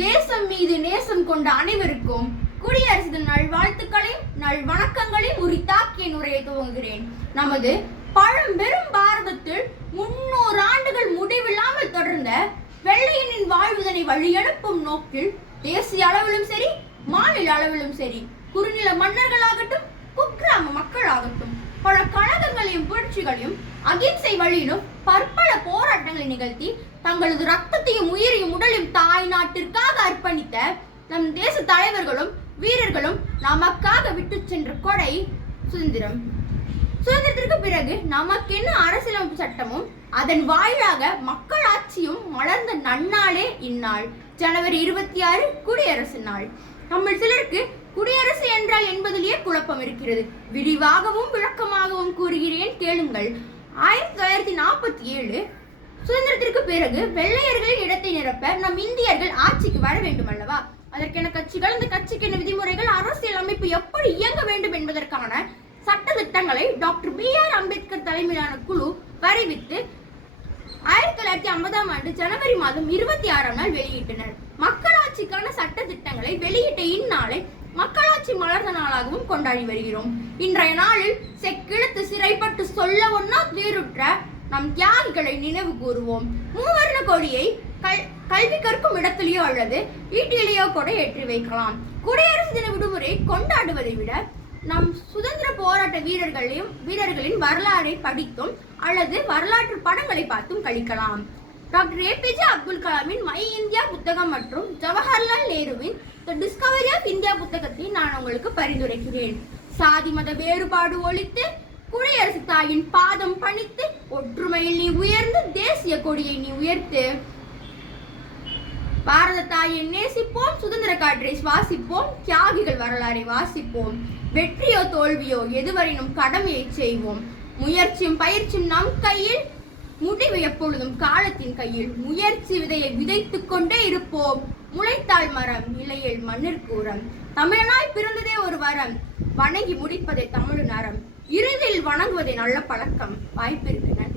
தேசம் மீது நேசம் கொண்ட அனைவருக்கும் குடியரசு தின நல்வாழ்த்துக்களையும் நல்வணக்கங்களையும் உரித்தாக்கிய உரையை துவங்குகிறேன். நமது பழம்பெரும் பாரதத்தில் 300 ஆண்டுகள் முடிவில்லாமல் தொடர்ந்த வெள்ளையனின் வாழ்வுதனை வழியனுப்பும் நோக்கில் தேசிய அளவிலும் சரி, மாநில அளவிலும் சரி, குறுநில மன்னர்களாகட்டும், குக்கிராம மக்களாகட்டும், பல கழகங்களையும் புரட்சிகளையும் அகிம்சை வழியிலும் பற்பல போராட்டங்களை நிகழ்த்தி தங்களது ரத்தத்தையும் உயிரையும் உடலையும் தாய் நாட்டிற்காக அர்ப்பணித்த நம் தேச தலைவர்களும் வீரர்களும் நமக்காக விட்டு சென்ற கொடை சுதந்திரம். சுதந்திரத்திற்கு பிறகு நமக்கென்ன அரசியலமைப்பு சட்டமும் அதன் வாயிலாக மக்களாட்சியும் மலர்ந்த நன்னாளே இந்நாள், ஜனவரி 26 குடியரசு நாள். நம்ம சிலருக்கு குடியரசு என்றால் என்பதிலேயே குழப்பம் இருக்கிறது. விரிவாகவும் விளக்கமாகவும் கூறுகிறேன், கேளுங்கள். 1947 சுதந்திரத்திற்கு பிறகு வெள்ளையர்களின் இடத்தை நிரப்ப நம் இந்தியர்கள் ஆட்சிக்கு வர வேண்டும் அல்லவா? அதற்கென கட்சிகள், அந்த கட்சிக்கென விதிமுறைகள், அரசியல் அமைப்பு எப்படி இயங்க வேண்டும் என்பதற்கான சட்ட திட்டங்களை டாக்டர் BR அம்பேத்கர் தலைமையிலான குழு வரைவித்து 1950ஆம் ஆண்டு ஜனவரி மாதம் 26ஆம் நாள் வெளியிட்டனர். மக்களாட்சிக்கான சட்ட திட்டங்களை வெளியிட்ட இந்நாளை மக்களாட்சி மலர்ந்த நாளாகவும் கொண்டாடி வருகிறோம். இன்றைய நாளில் செக்கிழுத்து சிறைப்பட்டு சொல்ல ஒன்னா வீருற்ற நம் தியாகிகளை நினைவு கூறுவோம். மூவர்ண கொடியை கல்வி கற்கும் இடத்திலேயோ அல்லது வீட்டிலேயோ கூட ஏற்றி வைக்கலாம். குடியரசு தின விடுமுறை கொண்டாடுவதை விட நம் சுதந்திர போராட்ட வீரர்களின் வரலாறை படித்தும் அல்லது வரலாற்று படங்களை பார்த்தும் கழிக்கலாம். டாக்டர் APJ அப்துல் கலாமின் மை இந்தியா புத்தகம் மற்றும் ஜவஹர்லால் நேருவின் தி டிஸ்கவரி ஆஃப் இந்தியா புத்தகத்தை நான் உங்களுக்கு பரிந்துரைக்கிறேன். சாதி மத வேறுபாடு ஒழித்து குடியரசு தாயின் பாதம் பணித்து ஒற்றுமையில் நீ உயர்ந்து தேசிய கொடியை நீ உயர்த்து. பாரத தாயை நேசிப்போம், சுதந்திர காற்றை சுவாசிப்போம், தியாகிகள் வரலாறை வாசிப்போம். வெற்றியோ தோல்வியோ எதுவரையினும் கடமையை செய்வோம். முயற்சியும் பயிற்சியும் நம் கையில், முடிவு எப்பொழுதும் காலத்தின் கையில். முயற்சி விதையை விதைத்துக் கொண்டே இருப்போம். முளைத்தாள் மரம், இலையில் மண்ணிற்கு உரம். தமிழனாய் பிறந்ததே ஒரு வரம், வணங்கி முடிப்பதை தமிழ் நரம். இறுதியில் வணங்குவதை நல்ல பழக்கம். வாய்ப்பிற்கு நன்றி.